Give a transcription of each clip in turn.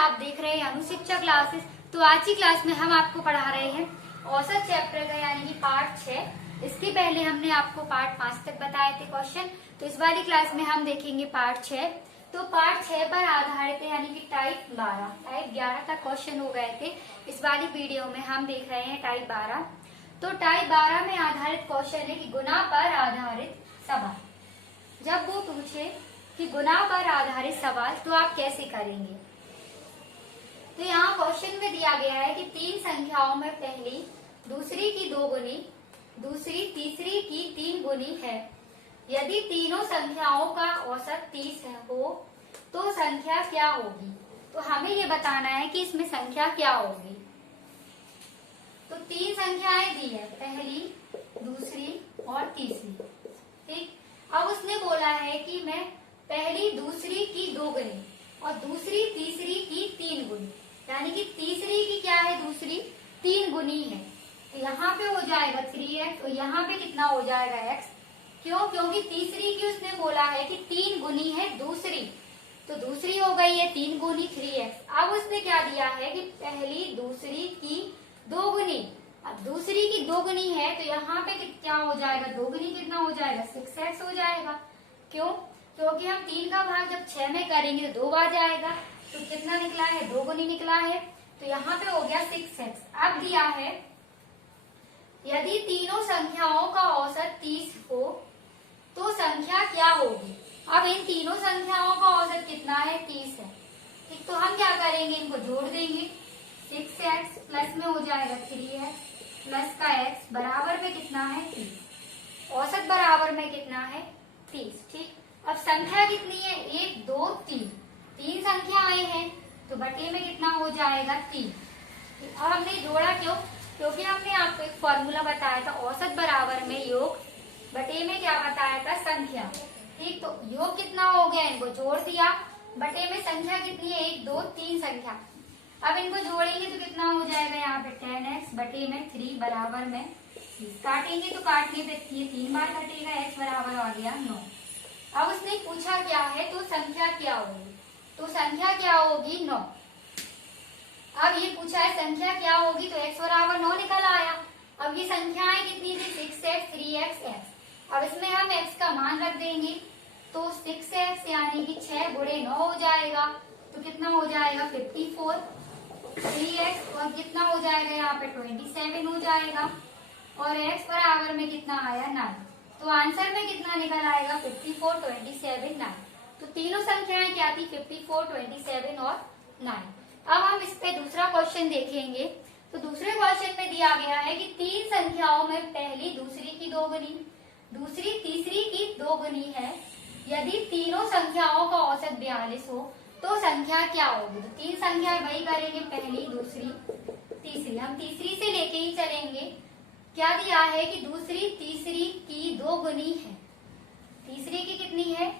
आप देख रहे हैं अनुशिक्षा क्लासेस। तो आज की क्लास में हम आपको पढ़ा रहे हैं औसत चैप्टर का यानी कि पार्ट 6। इसके पहले हमने आपको पार्ट 5 तक बताए थे क्वेश्चन। तो इस वाली क्लास में हम देखेंगे पार्ट 6। तो पार्ट 6 पर आधारित है यानी कि टाइप 11 तक क्वेश्चन हो गए थे। इस वाली वीडियो में हम देख रहे हैं टाइप 12। तो टाइप 12 में आधारित क्वेश्चन है कि गुना पर आधारित सवाल। जब वो पूछे कि गुना पर आधारित सवाल तो आप कैसे करेंगे। तो यहाँ क्वेश्चन में दिया गया है कि तीन संख्याओं में पहली दूसरी की 2 गुनी, दूसरी तीसरी की 3 गुनी है। यदि तीनों संख्याओं का औसत 30 हो तो संख्या क्या होगी। तो हमें ये बताना है कि इसमें संख्या क्या होगी। तो तीन संख्याएं दी है, पहली, दूसरी और तीसरी। ठीक, अब उसने बोला है कि मैं पहली दूसरी की 2 गुनी और दूसरी तीसरी की 3 गुनी, यानी कि तीसरी की क्या है, दूसरी 3 गुनी है। तो यहाँ पे हो जाएगा 3x और यहाँ पे कितना हो जाएगा x। क्यों? क्योंकि तीसरी की उसने बोला है कि 3 गुनी है दूसरी, तो दूसरी हो गई है 3 गुनी 3x। अब उसने क्या दिया है कि पहली दूसरी की 2 गुनी, अब दूसरी की 2 गुनी है तो यहाँ पे क्या हो जाएगा, 2 गुनी कितना हो जाएगा, 6x हो जाएगा। क्यों? क्योंकि हम 3 का भाग जब 6 में करेंगे तो 2 बार जाएगा, तो कितना निकला है, 2 गुनी निकला है। तो यहाँ पे हो गया 6x। अब दिया है यदि तीनों संख्याओं का औसत 30 हो तो संख्या क्या होगी। अब इन तीनों संख्याओं का औसत कितना है, 30 है। ठीक, तो हम क्या करेंगे, इनको जोड़ देंगे। 6x प्लस में हो जाएगा 3x प्लस का x बराबर में कितना है, 30। औसत बराबर में कितना है, 30। ठीक, अब संख्या कितनी है, 1 2 3, 3 संख्याएं हैं तो बटे में कितना हो जाएगा, 3। अब हमने जोड़ा क्यों, क्योंकि हमने आपको एक फॉर्मूला बताया था, औसत बराबर में योग बटे में क्या बताया था, संख्या। ठीक, तो योग कितना हो गया, इनको जोड़ दिया, बटे में संख्या कितनी है, 1 2 3 संख्या। अब इनको जोड़ेंगे तो कितना हो जाएगा, यहाँ पे 10x बटे में 3 बराबर में 30। काटेंगे तो काटने पे ये 3 बार कटेगा, x बराबर आ गया 9। अब उसने पूछा क्या है, तो संख्या क्या होगी। तो संख्या क्या होगी, 9। अब ये पूछा है संख्या क्या होगी, तो x बराबर 9 निकल आया। अब ये संख्याएं कितनी थी, 6x 3x x। अब इसमें हम x का मान रख देंगे तो 6x यानी कि 6 गुणे 9 हो जाएगा, तो कितना हो जाएगा 54। 3x और कितना हो जाएगा यहाँ पे 27 हो जाएगा, और x बराबर में कितना आया 9। तो आंसर में कितना निकल आएगा, 54 27 9। तो तीनों संख्याएं क्या थी, 54 27 और 9। अब हम इस पे दूसरा क्वेश्चन देखेंगे। तो दूसरे क्वेश्चन में दिया गया है कि तीन संख्याओं में पहली दूसरी की 2 गुनी, दूसरी तीसरी की 2 गुनी है। यदि तीनों संख्याओं का औसत 42 हो तो संख्या क्या होगी। तो तीन संख्या वही करेंगे, पहली दूसरी तीसरी। हम तीसरी से लेके ही चलेंगे। क्या दिया है कि दूसरी तीसरी की 2 गुनी है। तीसरी की कितनी है,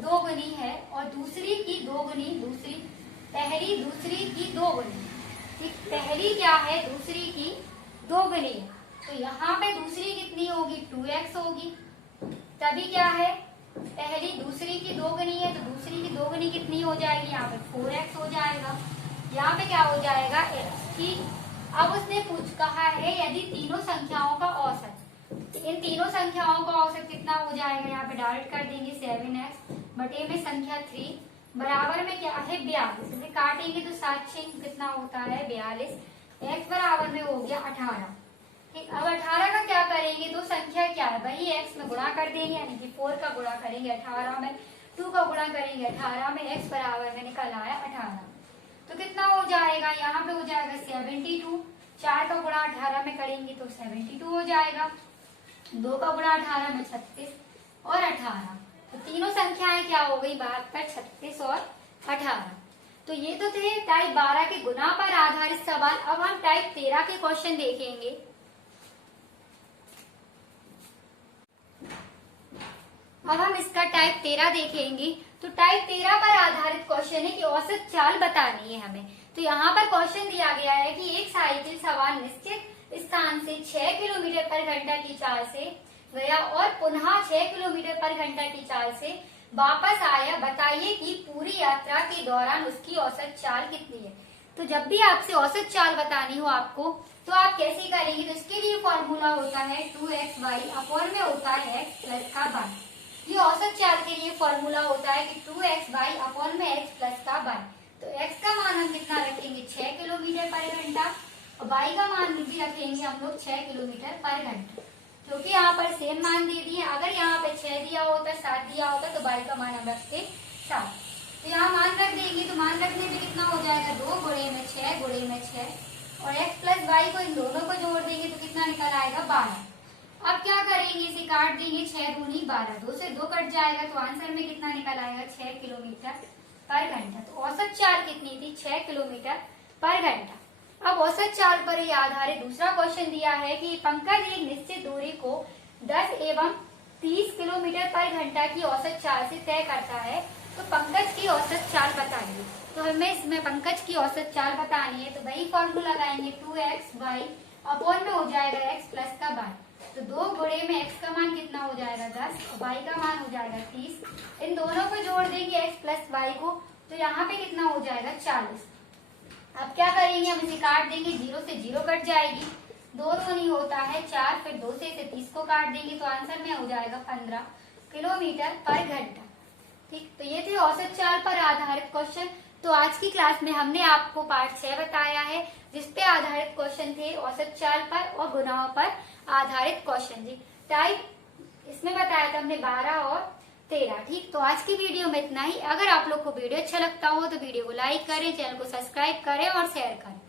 2 गुनी है, और दूसरी की 2 गुनी, दूसरी पहली दूसरी की 2 गुनी। ठीक, पहली क्या है, दूसरी की 2 गुनी है, तो यहाँ पे दूसरी कितनी होगी, 2x होगी। तभी क्या है, पहली दूसरी की 2 गुनी है तो दूसरी की 2 गुनी कितनी हो जाएगी, यहाँ पे 4x हो जाएगा। यहाँ पे क्या हो जाएगा, x। ठीक, अब उसने कहा है यदि तीनों संख्याओं का औसत, इन तीनों संख्याओं का औसत कितना हो जाएगा, यहाँ पे डायरेक्ट कर देंगे 7x बटे में संख्या 3 बराबर में क्या है, 42। इसे काटेंगे तो 7 6 कितना होता है, 42। x बराबर में हो गया 18। ठीक, अब 18 का क्या करेंगे, तो संख्या क्या है, वही x में गुणा कर देंगे, यानी कि 4 का गुणा करेंगे 18 में, 2 का गुणा करेंगे 18 में, x बराबर में निकल आया 18। तो कितना हो जाएगा, यहाँ पे हो जाएगा 72। 4 का गुणा 18 में करेंगे तो 72 हो जाएगा, 2 का गुणा 18 में 36 और 18। तो तीनों संख्याएं क्या हो गई, 72 36 और 18। तो ये तो थे टाइप 12 के गुना पर आधारित सवाल। अब हम टाइप 13 के क्वेश्चन देखेंगे। अब हम इसका टाइप 13 देखेंगे। तो टाइप 13 पर आधारित क्वेश्चन है कि औसत चाल बतानी है हमें। तो यहाँ पर क्वेश्चन दिया गया है कि एक साइकिल सवार निश्चित स्थान से 6 किलोमीटर पर घंटा की चाल से गया और पुनः 6 किलोमीटर पर घंटा की चाल से वापस आया, बताइए कि पूरी यात्रा के दौरान उसकी औसत चाल कितनी है। तो जब भी आपसे औसत चाल बतानी हो आपको तो आप कैसे करेंगे, तो इसके लिए फॉर्मूला होता है 2xy अपॉन में होता है x प्लस का y। ये औसत चाल के लिए फॉर्मूला होता है कि 2xy अपॉन में x प्लस का y। तो x का मान हम कितना रखेंगे 6 किलोमीटर पर घंटा और y का मान भी रखेंगे हम लोग 6 किलोमीटर पर घंटा, क्योंकि यहाँ पर सेम मान दे दिए। अगर यहाँ पे 6 दिया होता 7 दिया होता तो y का मान हम रखते 7। तो यहाँ मान रख देंगे, तो मान रखने पे कितना हो जाएगा 2 गुणे में 6 गुणे में 6 और x प्लस वाई को इन दोनों को जोड़ देंगे तो कितना निकल आएगा 12। अब क्या करेंगे, इसे काट देंगे 6 दूनी 12, 2 से 2 कट जाएगा तो आंसर में कितना निकल आएगा 6 किलोमीटर पर घंटा। तो औसत चाल कितनी थी 6 किलोमीटर पर घंटा। अब औसत चाल पर ही आधारित दूसरा क्वेश्चन दिया है कि पंकज एक निश्चित दूरी को 10 एवं 30 किलोमीटर पर घंटा की औसत चाल से तय करता है, तो पंकज की औसत चाल बताइए। तो हमें इसमें पंकज की औसत चाल बतानी है, तो वही फॉर्मूला लगाएंगे 2xy अपॉन में हो जाएगा x प्लस का y। तो 2 गुणे में x का मान कितना हो जाएगा 10 और y का मान हो जाएगा 30। इन दोनों को जोड़ देंगे x प्लस y को, तो यहाँ पे कितना हो जाएगा 40। अब क्या करेंगे, हम इसे काट देंगे, 0 से 0 कट जाएगी, 2 दूनी होता है 4, फिर 2 से इसे 30 को काट देंगे तो आंसर में हो जाएगा 15 किलोमीटर पर घंटा। ठीक, तो ये थे औसत चाल पर आधारित क्वेश्चन। तो आज की क्लास में हमने आपको पार्ट 6 बताया है, जिसपे आधारित क्वेश्चन थे औसत चाल पर और गुणाओं पर आधारित क्वेश्चन जी। टाइप इसमें बताया था हमने 12 और 13। ठीक, तो आज की वीडियो में इतना ही। अगर आप लोग को वीडियो अच्छा लगता हो तो वीडियो को लाइक करें, चैनल को सब्सक्राइब करें और शेयर करें।